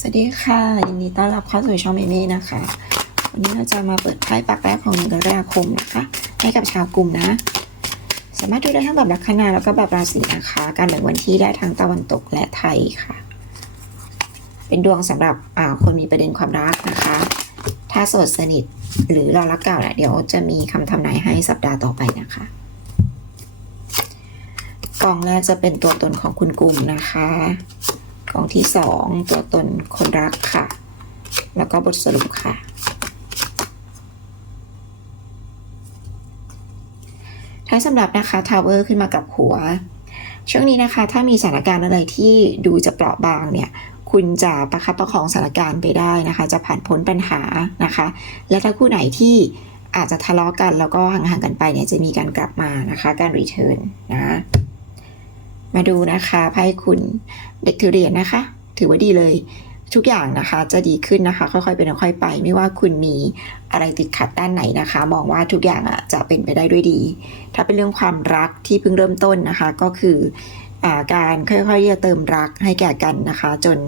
สวัสดีค่ะ ยินดีต้อนรับเข้าสู่ช่องเมมี่นะคะ วันนี้เราจะมาเปิดไพ่ปักแรกของหนึ่งกรกฎาคมนะคะ ให้กับชาวกลุ่มนะ สามารถดูได้ทั้งแบบลัคนาแล้วก็แบบราศีนะคะ การแบ่งวันที่ได้ทั้งตะวันตกและไทยค่ะ เป็นดวงสำหรับอ่าคนมีประเด็นความรักนะคะ ถ้าโสดสนิทหรือรอรักเก่าเนี่ยเดี๋ยวจะมีคำทำนายให้สัปดาห์ต่อไปนะคะกล่องแรกจะเป็นตัวตนของคุณกลุ่มนะคะ กองที่สองตัวตนคนรักค่ะ แล้วก็บทสรุปค่ะ ท้ายสำหรับนะคะทาวเวอร์ขึ้นมากับหัว ช่วงนี้นะคะ ถ้ามีสถานการณ์อะไรที่ดูจะเปราะบางเนี่ยคุณจะประคับประคองสถานการณ์ไปได้นะคะ จะผ่านพ้นปัญหานะคะ และถ้าคู่ไหนที่อาจจะทะเลาะกันแล้วก็ห่างๆกันไปเนี่ยจะมีการกลับมานะคะ การรีเทิร์นนะ มาดูนะคะไพ่คุณเด็กถือเหรียญนะคะ ถือว่าดีเลย ทุกอย่างนะคะ จะดีขึ้นนะคะ ค่อยๆเป็นค่อยไป ไม่ว่าคุณมีอะไรติดขัดด้านไหนนะคะ มองว่าทุกอย่างอะจะเป็นไปได้ด้วยดี ถ้าเป็นเรื่องความรักที่เพิ่งเริ่มต้นนะคะ ก็คืออการค่อยๆจะเติมรักให้แก่กันนะคะ จน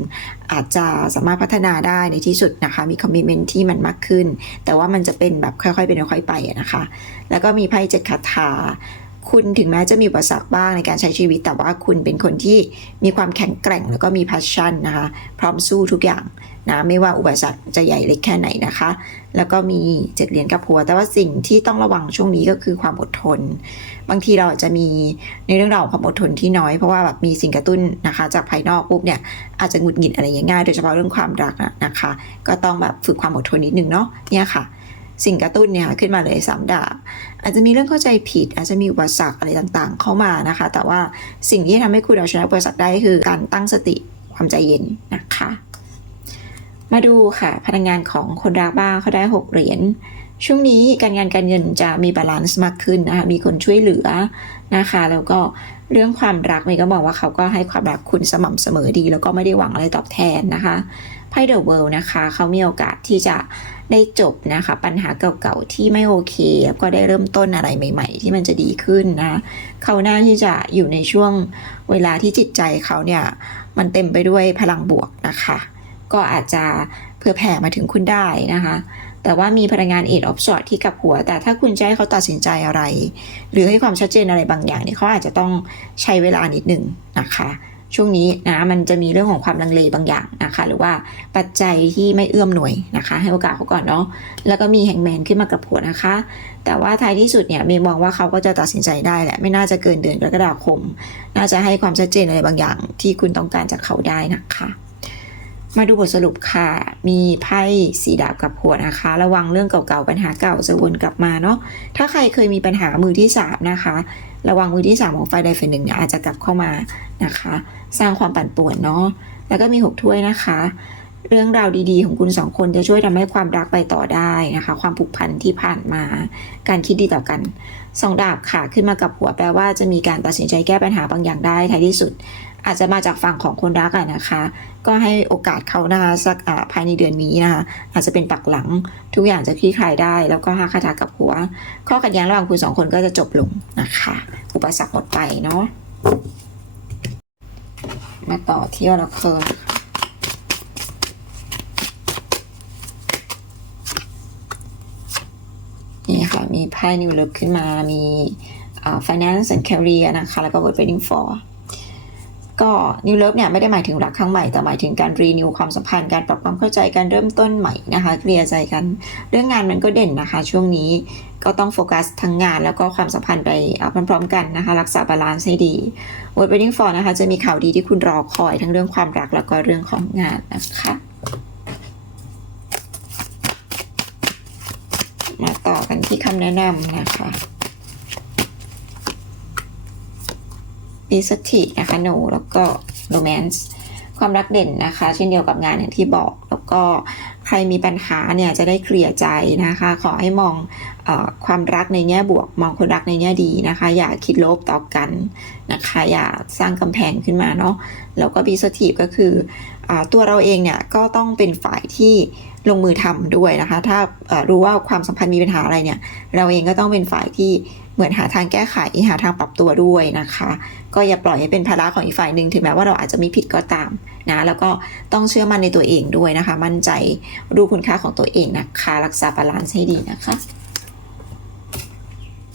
อาจจะสามารถพัฒนาได้ในที่สุดนะคะ มีคอมมิชเมนที่มันมากขึ้น แต่ว่ามันจะเป็นแบบค่อยๆเป็นค่อยไปนะคะ แล้วก็มีไพ่เจ็ดคาถา คุณถึงแม้จะมีอุปสรรคบ้างในการใช้ชีวิต แต่ว่าคุณเป็นคนที่มีความแข็งแกร่งแล้วก็มี passion นะคะ พร้อมสู้ทุกอย่างนะไม่ว่าอุปสรรคจะใหญ่เล็กแค่ไหนนะคะ แล้วก็มีเจ็ดเหรียญกับหัว แต่ว่าสิ่งที่ต้องระวังช่วงนี้ก็คือความอดทน บางทีเราอาจจะมีในเรื่องราวของความอดทนที่น้อยเพราะว่าแบบมีสิ่งกระตุ้นนะคะ จากภายนอกปุ๊บเนี่ยอาจจะหงุดหงิดอะไรอย่างง่ายโดยเฉพาะเรื่องความรักนะคะ ก็ต้องแบบฝึกความอดทนนิดนึงเนาะเนี่ยค่ะ สิ่งกระตุ้นเนี่ยขึ้นมาเลยสามดาบอาจจะมีเรื่องเข้าใจผิด อาจจะมีอุปสรรคอะไรต่างๆ เข้ามานะคะ แต่ว่าสิ่งที่ทำให้คุณเอาชนะอุปสรรคได้คือการตั้งสติความใจเย็นนะคะ มาดูค่ะพลังงานของคนรักบ้างเขาได้ 6 เหรียญช่วงนี้การงานการเงินจะมีบาลานซ์มากขึ้นนะคะมีคนช่วยเหลือนะคะ แล้วก็เรื่องความรักเมย์ก็บอกว่าเขาก็ให้ความรักคุณสม่ำเสมอดี แล้วก็ไม่ได้หวังอะไรตอบแทนนะคะไพ่เดอะเวิลด์นะคะ เขามีโอกาสที่จะ ได้จบนะคะ ปัญหาเก่าๆที่ไม่โอเค ก็ได้เริ่มต้นอะไรใหม่ ๆ ที่มันจะดีขึ้นนะเขาหน้าที่จะอยู่ในช่วงเวลาที่จิตใจเขาเนี่ยมันเต็มไปด้วยพลังบวกนะคะ ก็อาจจะเพื่อแผ่มาถึงคุณได้นะคะ แต่ว่ามีพลังงานเอ็ดออฟสอดที่กับหัว แต่ถ้าคุณจะให้เขาตัดสินใจอะไร หรือให้ความชัดเจนอะไรบางอย่างเนี่ยเขาอาจจะต้องใช้เวลานิดหนึ่งนะคะ ช่วงนี้นะมันจะมีเรื่องของความลังเลบางอย่างนะคะ หรือว่าปัจจัยที่ไม่เอื้อมหน่วยนะคะ ให้โอกาสเขาก่อนเนาะแล้วก็มีแฮงแมนขึ้นมากับผัวนะคะ แต่ว่าท้ายที่สุดเนี่ยเมย์มองว่าเขาก็จะตัดสินใจได้แหละไม่น่าจะเกินเดือนกรกฎาคม น่าจะให้ความชัดเจนอะไรบางอย่างที่คุณต้องการจากเขาได้นะคะ มาดูบทสรุปค่ะ มีไพ่สีดาบกับหัวนะคะ ระวังเรื่องเก่าๆปัญหาเก่าจะวนกลับมาเนาะ ถ้าใครเคยมีปัญหามือที่สามนะคะ ระวังมือที่สามของไฟใดไฟหนึ่งเนี่ยอาจจะกลับเข้ามานะคะ สร้างความปั่นป่วนเนาะ แล้วก็มีหกถ้วยนะคะ เรื่องราวดีๆ ของคุณสองคนจะช่วยทำให้ความรักไปต่อได้นะคะ ความผูกพันที่ผ่านมา การคิดดีต่อกันสองดาบค่ะ ขึ้นมากับหัวแปลว่าจะมีการตัดสินใจแก้ปัญหาบางอย่างได้ท้ายที่สุด อาจจะมาจากฝั่งของคนรักอะนะคะ ก็ให้โอกาสเขานะคะสักภายในเดือนนี้นะคะอาจจะเป็นปักหลังทุกอย่างจะคลี่คลายได้ แล้วก็หาคาถากับหัว ข้อขัดแย้งระหว่างคุณสองคนก็จะจบลงนะคะ อุปสรรคหมดไปเนาะมาต่อที่อราเคิลนะคะนี่ค่ะ มีไพ่นิวเลิฟขึ้นมา มี finance and career นะคะ แล้วก็ word waiting for ก็นิวเลิฟเนี่ยไม่ได้หมายถึงรักครั้งใหม่แต่หมายถึงการรีนิวความสัมพันธ์การปรับความเข้าใจการเริ่มต้นใหม่นะคะเคลียร์ใจกัน เรื่องงานมันก็เด่นนะคะ ช่วงนี้ก็ต้องโฟกัสทั้งงานแล้วก็ความสัมพันธ์ไปเอาพร้อมๆกันนะคะ รักษาบาลานซ์ให้ดี Word waiting for นะคะจะมีข่าวดีที่คุณรอคอยทั้งเรื่องความรักแล้วก็เรื่องของงานนะคะมาต่อกันที่คำแนะนำนะคะ มีสถินะคะโนแล้วก็โรแมนส์ความรักเด่นนะคะ เช่นเดียวกับงานอย่างที่บอก แล้วก็ใครมีปัญหาเนี่ยจะได้เคลียร์ใจนะคะ ขอให้มองอความรักในแง่บวก มองคนรักในแง่ดีนะคะ อย่าคิดลบต่อกันนะคะ อย่าสร้างกำแพงขึ้นมาเนาะแล้วก็บีสทีฟก็คือ ตัวเราเองเนี่ยก็ต้องเป็นฝ่ายที่ลงมือทำด้วยนะคะ ถ้ารู้ว่าความสัมพันธ์มีปัญหาอะไรเนี่ย เราเองก็ต้องเป็นฝ่ายที่เหมือนหาทางแก้ไขหาทางปรับตัวด้วยนะคะ ก็อย่าปล่อยให้เป็นภาระของอีกฝ่ายหนึ่งถึงแม้ว่าเราอาจจะมีผิดก็ตามนะแล้วก็ต้องเชื่อมั่นในตัวเองด้วยนะคะ มั่นใจรู้คุณค่าของตัวเองนะคะรักษาบาลานซ์ให้ดีนะคะ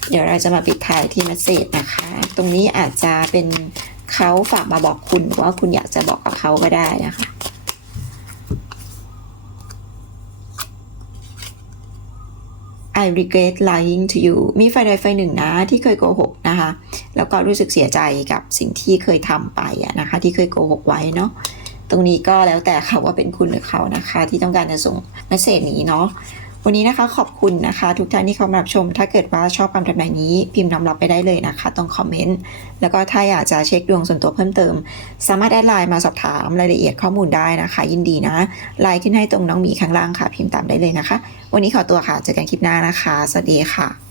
เดี๋ยวเราจะมาปิดท้ายที่เมสเซจนะคะ ตรงนี้อาจจะเป็น เขาฝากมาบอกคุณหรือว่าคุณอยากจะบอกกับเขาก็ได้นะคะ I regret lying to you มีฝ่ายใดฝ่ายหนึ่งนะที่เคยโกหกนะคะ แล้วก็รู้สึกเสียใจกับสิ่งที่เคยทำไปอะนะคะ ที่เคยโกหกไว้เนาะตรงนี้ก็แล้วแต่ค่ะว่าเป็นคุณหรือเขานะคะ ที่ต้องการจะส่งเมสเซจนี้เนาะ วันนี้นะคะขอบคุณนะคะ ทุกท่านที่เข้ามารับชม ถ้าเกิดว่าชอบคำทำนายนี้ พิมพ์นำรับไปได้เลยนะคะตรงคอมเมนต์ แล้วก็ถ้าอยากจะเช็คดวงส่วนตัวเพิ่มเติม สามารถแอดไลน์มาสอบถามรายละเอียดข้อมูลได้นะคะ ยินดีนะไลน์ขึ้นให้ตรงน้องหมีข้างล่างค่ะ พิมพ์ตามได้เลยนะคะ วันนี้ขอตัวค่ะเจอกันคลิปหน้านะคะสวัสดีค่ะ